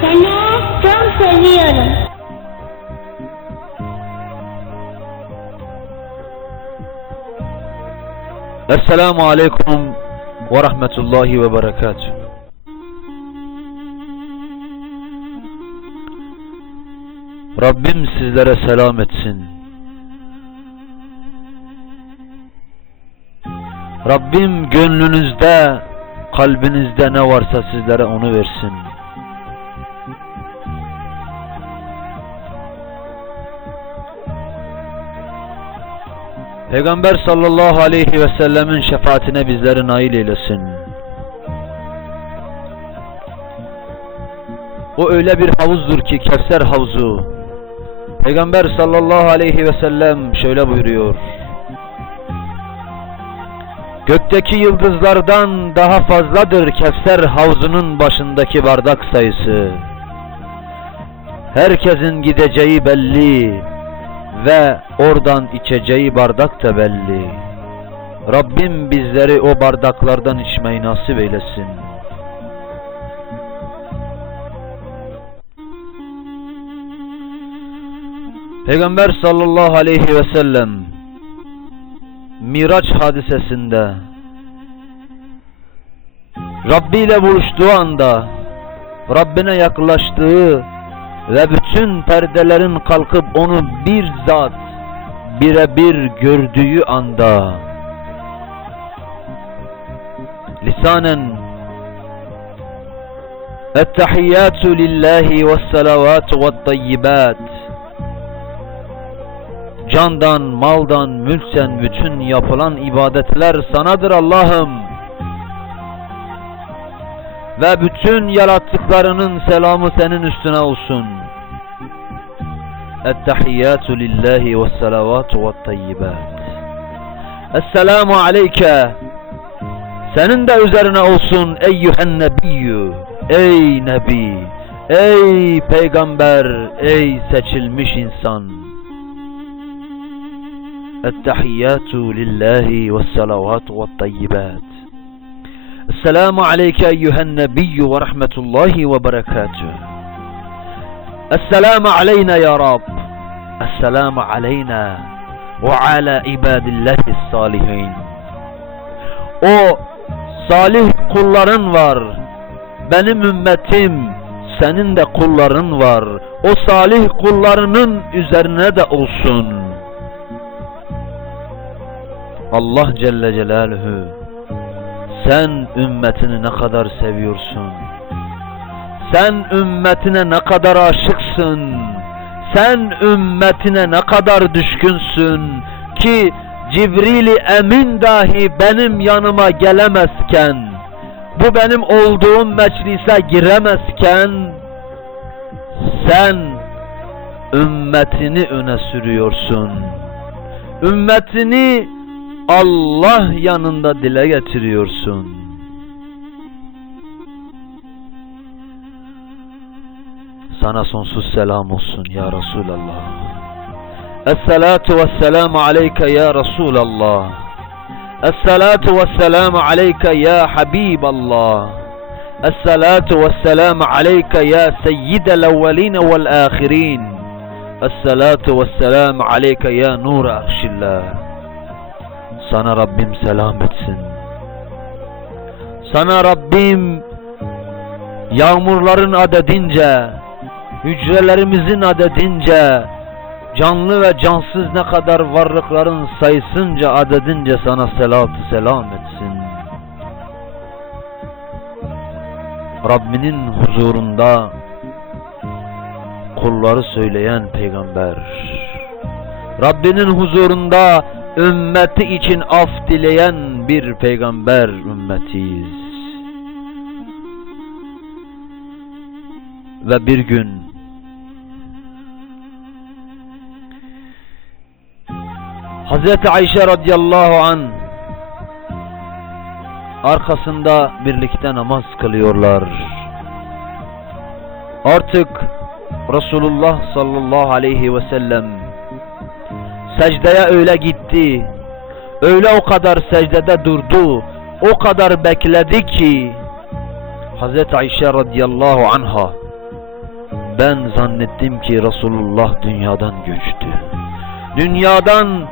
Seni çok seviyorum. Esselamu Aleyküm ve Rahmetullahi ve Berekatuhu. Rabbim sizlere selam etsin. Rabbim gönlünüzde, kalbinizde ne varsa sizlere onu versin. Peygamber sallallahu aleyhi ve sellemin şefaatine bizleri nail eylesin. O öyle bir havuzdur ki Kevser havuzu. Peygamber sallallahu aleyhi ve sellem şöyle buyuruyor. Gökteki yıldızlardan daha fazladır Kevser havuzunun başındaki bardak sayısı. Herkesin gideceği belli ve oradan içeceği bardak da belli. Rabbim bizleri o bardaklardan içmeyi nasip eylesin. Peygamber sallallahu aleyhi ve sellem Miraç hadisesinde Rabbi ile buluştuğu anda Rabbine yaklaştığı ve bütün perdelerin kalkıp onu bir zat birebir gördüğü anda lisanen ve salavatu ve tayyibat Candan, maldan, mülkten bütün yapılan ibadetler sanadır Allah'ım ve bütün yarattıklarının selamı senin üstüne olsun. Ettehiyyatü lillahi ve salavatü ve tayyibat. Esselamu aleyke. Senin de üzerine olsun eyyühen nebiyyü. Ey nebi, ey peygamber, ey seçilmiş insan. Ettehiyyatü lillahi ve salavatü ve tayyibat. Selamu aleyke eyyühen nebiyyü ve rahmetullahi ve berekatuhu. Esselamu aleyna ya Rab. Esselamu aleyna ve ala ibadillahi salihin. O salih kulların var. Benim ümmetim, senin de kulların var. O salih kullarının üzerine de olsun. Allah Celle Celaluhu sen ümmetini ne kadar seviyorsun. Sen ümmetine ne kadar aşıksın. Sen ümmetine ne kadar düşkünsün ki Cibril-i Emin dahi benim yanıma gelemezken, bu benim olduğum meclise giremezken, sen ümmetini öne sürüyorsun. Ümmetini Allah yanında dile getiriyorsun. Sana sonsuz selam olsun ya Resulallah. Esselatu vesselamu aleyke ya Resulallah. Esselatu vesselamu aleyke ya Habiballah. Esselatu vesselamu aleyke ya seyyidel evveline vel ahirin. Esselatu vesselamu aleyke ya nur arşillah. Sana Rabbim selam etsin. Sana Rabbim yağmurların adedince, hücrelerimizin adedince, canlı ve cansız ne kadar varlıkların sayısınca adedince sana selatı selam etsin. Rabbinin huzurunda kulları söyleyen peygamber. Rabbinin huzurunda ümmeti için af dileyen bir peygamber ümmetiyiz. Ve bir gün Hazreti Ayşe radıyallahu an arkasında birlikte namaz kılıyorlar. Artık Resulullah sallallahu aleyhi ve sellem secdeye öyle gitti. Öyle o kadar secdede durdu. O kadar bekledi ki Hazreti Ayşe radıyallahu anha ben zannettim ki Resulullah dünyadan göçtü. Dünyadan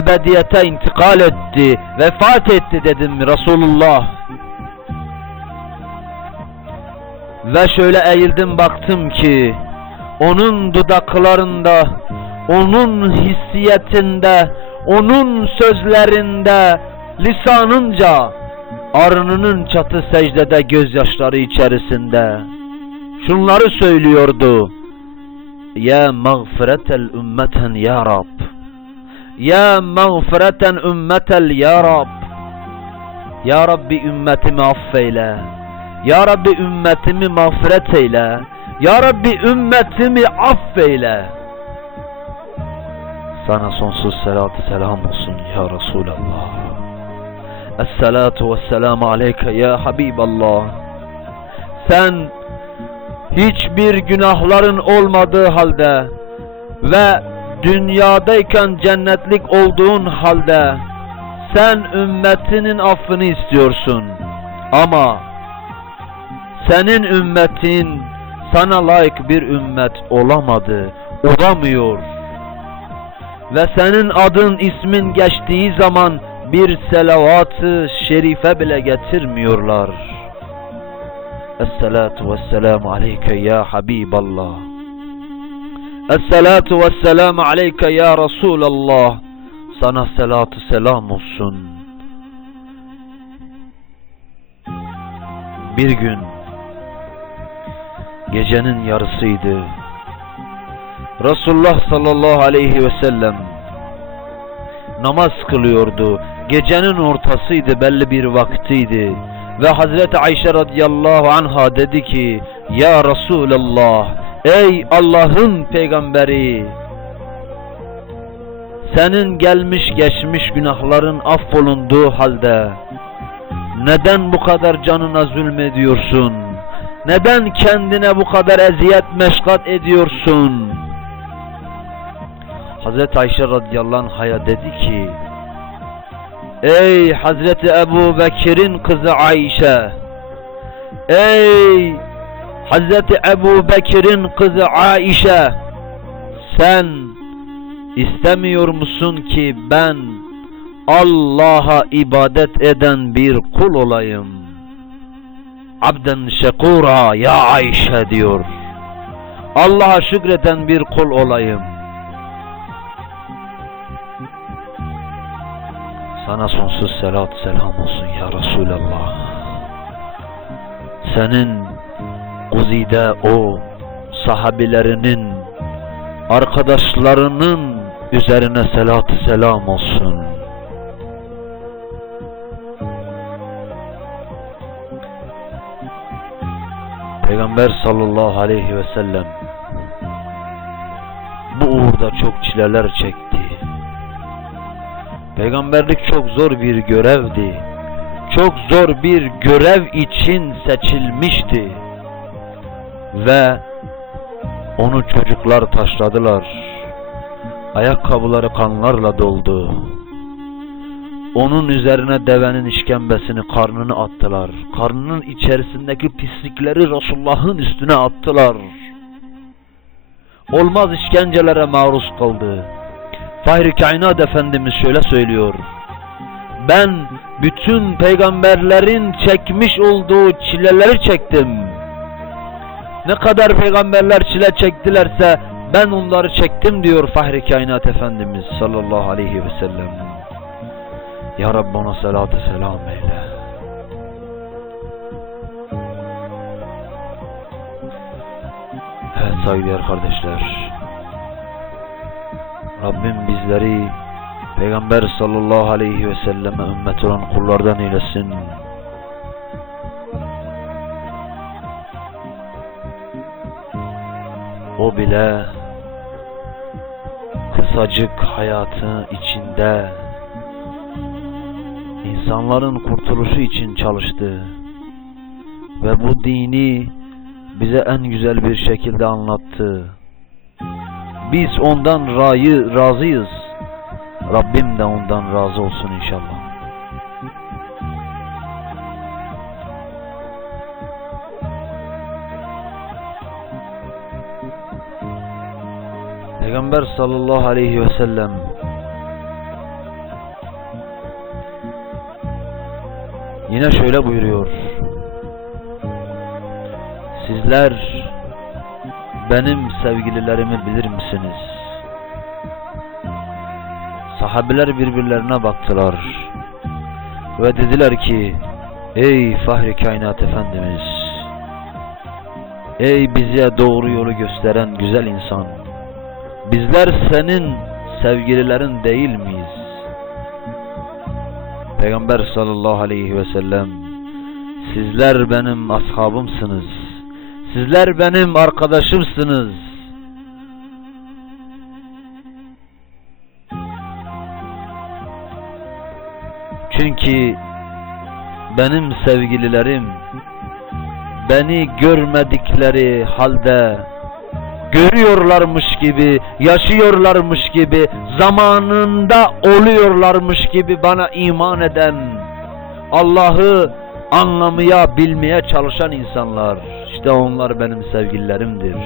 ebediyete intikal etti, vefat etti dedim Resulullah. Ve şöyle eğildim baktım ki onun dudaklarında, onun hissiyetinde, onun sözlerinde, lisanınca arnının çatı secdede gözyaşları içerisinde şunları söylüyordu. Ya mağfiretel ümmeten ya Rab. Ya mağfireten ümmetel ya Rab. Ya Rabbi ümmetimi affeyle. Ya Rabbi ümmetimi mağfiret eyle. Ya Rabbi ümmetimi affeyle. Sana sonsuz selatı selam olsun ya Resulallah. Esselatu vesselamu aleyke ya Habiballah. Sen hiçbir günahların olmadığı halde ve dünyadayken cennetlik olduğun halde sen ümmetinin affını istiyorsun. Ama senin ümmetin sana layık bir ümmet olamadı, olamıyor. Ve senin adın ismin geçtiği zaman bir selavat-ı şerife bile getirmiyorlar. Esselatu vesselamu aleyke ya Habiballah. Esselatu vesselamu aleyke ya Resulallah. Sana selatı selam olsun. Bir gün gecenin yarısıydı. Resulullah sallallahu aleyhi ve sellem namaz kılıyordu. Gecenin ortasıydı, belli bir vaktiydi. Ve Hazreti Ayşe radıyallahu anha dedi ki, Ya Resulallah, ey Allah'ın peygamberi, senin gelmiş geçmiş günahların affolunduğu halde, neden bu kadar canına zulmediyorsun? Neden kendine bu kadar eziyet meşkat ediyorsun? Hazreti Ayşe radıyallahu anh'a dedi ki Ey Hazreti Ebu Bekir'in kızı Ayşe Ey Hazreti Ebu Bekir'in kızı Ayşe Sen istemiyor musun ki ben Allah'a ibadet eden bir kul olayım? Abden şekura ya Ayşe diyor. Allah'a şükreden bir kul olayım Sana sonsuz selat selam olsun ya Resulallah. Senin Guzi'de o sahabilerinin arkadaşlarının üzerine selat selam olsun. Peygamber sallallahu aleyhi ve sellem bu uğurda çok çileler çekti. Peygamberlik çok zor bir görevdi. Çok zor bir görev için seçilmişti. Ve onu çocuklar taşladılar. Ayakkabıları kanlarla doldu. Onun üzerine devenin işkembesini, karnını attılar. Karnının içerisindeki pislikleri Resulullah'ın üstüne attılar. Olmaz işkencelere maruz kaldı. Fahri Kainat Efendimiz şöyle söylüyor. Ben bütün peygamberlerin çekmiş olduğu çileleri çektim. Ne kadar peygamberler çile çektilerse ben onları çektim diyor Fahri Kainat Efendimiz sallallahu aleyhi ve sellem. Ya Rabbi ona salatı selam eyle. Evet saygıdeğer kardeşler. Rabbim bizleri Peygamber sallallahu aleyhi ve selleme ümmet olan kullardan eylesin. O bile kısacık hayatı içinde insanların kurtuluşu için çalıştı ve bu dini bize en güzel bir şekilde anlattı. Biz ondan rayı razıyız. Rabbim de ondan razı olsun inşallah. Peygamber sallallahu aleyhi ve sellem yine şöyle buyuruyor. Sizler benim sevgililerimi bilir misiniz? Sahabeler birbirlerine baktılar ve dediler ki Ey Fahri Kainat Efendimiz Ey bize doğru yolu gösteren güzel insan Bizler senin sevgililerin değil miyiz? Peygamber sallallahu aleyhi ve sellem Sizler benim ashabımsınız Sizler benim arkadaşımsınız Çünkü benim sevgililerim beni görmedikleri halde görüyorlarmış gibi, yaşıyorlarmış gibi, zamanında oluyorlarmış gibi bana iman eden, Allah'ı anlamaya, bilmeye çalışan insanlar. İşte onlar benim sevgililerimdir.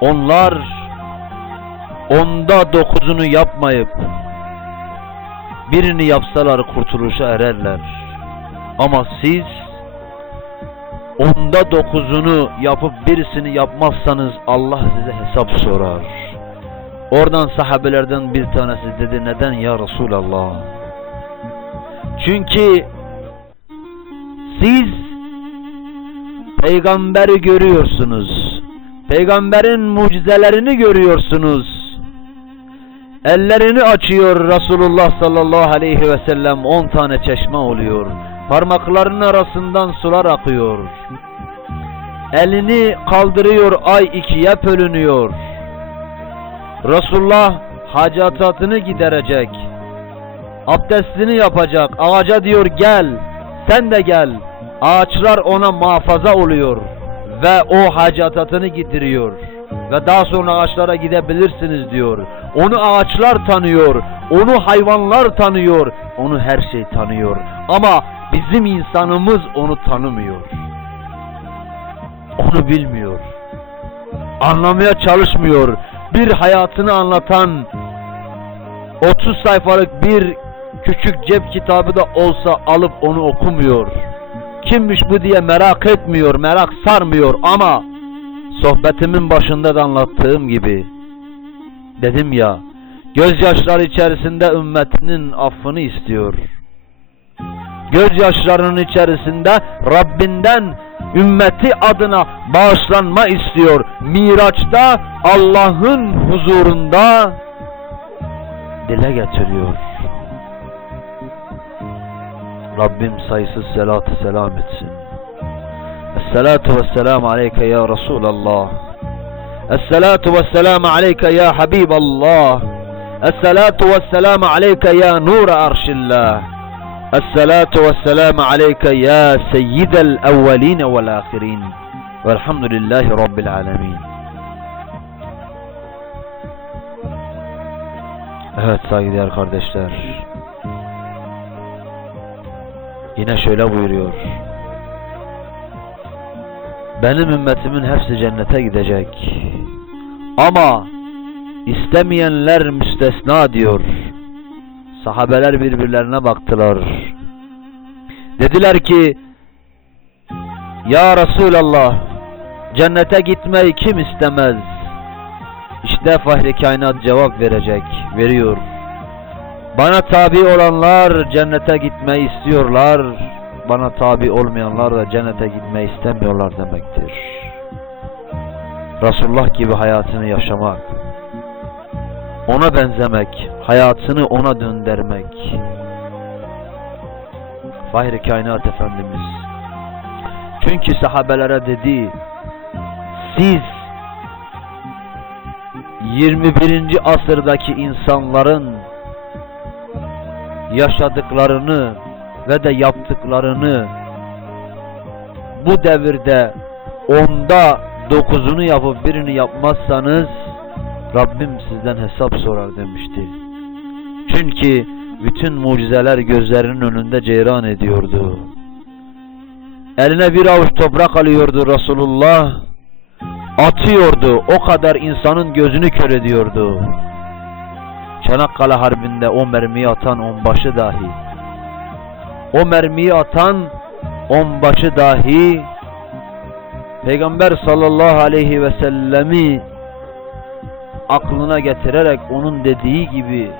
Onlar onda dokuzunu yapmayıp birini yapsalar kurtuluşa ererler. Ama siz onda dokuzunu yapıp birisini yapmazsanız Allah size hesap sorar. Oradan sahabelerden bir tanesi dedi neden ya Resulallah? Çünkü siz peygamberi görüyorsunuz. Peygamberin mucizelerini görüyorsunuz. Ellerini açıyor Resulullah sallallahu aleyhi ve sellem on tane çeşme oluyor. Parmaklarının arasından sular akıyor. Elini kaldırıyor ay ikiye bölünüyor. Resulullah hacatatını giderecek. Abdestini yapacak. Ağaca diyor gel. Sen de gel. Ağaçlar ona muhafaza oluyor. Ve o hacatatını gideriyor. Ve daha sonra ağaçlara gidebilirsiniz diyor. Onu ağaçlar tanıyor. Onu hayvanlar tanıyor. Onu her şey tanıyor. Ama bizim insanımız onu tanımıyor. Onu bilmiyor. Anlamaya çalışmıyor. Bir hayatını anlatan 30 sayfalık bir küçük cep kitabı da olsa alıp onu okumuyor. Kimmiş bu diye merak etmiyor, merak sarmıyor ama sohbetimin başında da anlattığım gibi dedim ya gözyaşları içerisinde ümmetinin affını istiyor. Gözyaşlarının içerisinde Rabbinden ümmeti adına bağışlanma istiyor. Miraç'ta Allah'ın huzurunda dile getiriyor. Rabbim sayısız selatı selam etsin. Esselatu vesselamu aleyke ya Resulallah. Esselatu vesselamu aleyke ya Habiballah. Esselatu vesselamu aleyke ya Nur arşillah. Esselatu vesselamu aleyke ya Seyyidel evveline vel ahirin. Velhamdülillahi Rabbil alemin. Evet saygıdeğer kardeşler. Yine şöyle buyuruyor. Benim ümmetimin hepsi cennete gidecek. Ama istemeyenler müstesna diyor. Sahabeler birbirlerine baktılar. Dediler ki Ya Resulallah cennete gitmeyi kim istemez? İşte Fahri Kainat cevap verecek, veriyor. Bana tabi olanlar cennete gitmeyi istiyorlar. Bana tabi olmayanlar da cennete gitmeyi istemiyorlar demektir. Resulullah gibi hayatını yaşamak, ona benzemek, hayatını ona döndürmek. Fahri Kainat Efendimiz. Çünkü sahabelere dedi, siz 21. asırdaki insanların yaşadıklarını ve de yaptıklarını bu devirde onda dokuzunu yapıp birini yapmazsanız Rabbim sizden hesap sorar demişti. Çünkü bütün mucizeler gözlerinin önünde ceyran ediyordu. Eline bir avuç toprak alıyordu Resulullah. atıyordu. O kadar insanın gözünü kör ediyordu. Çanakkale Harbi'nde o mermiyi atan onbaşı dahi. O mermiyi atan onbaşı dahi Peygamber sallallahu aleyhi ve sellemi aklına getirerek onun dediği gibi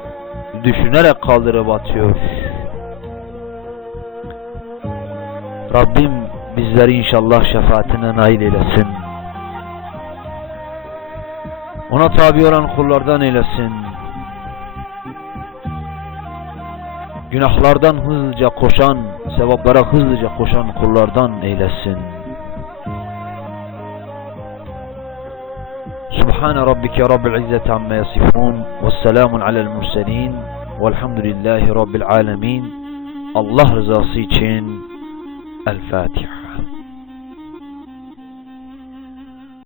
düşünerek kaldırıp atıyor. Rabbim bizleri inşallah şefaatine nail eylesin. Ona tabi olan kullardan eylesin. Günahlardan hızlıca koşan, sevaplara hızlıca koşan kullardan eylesin. Subhane rabbike rabbil izzeti amma yasifun ve selamun alel murselin velhamdülillahi rabbil alemin. Allah rızası için El Fatiha.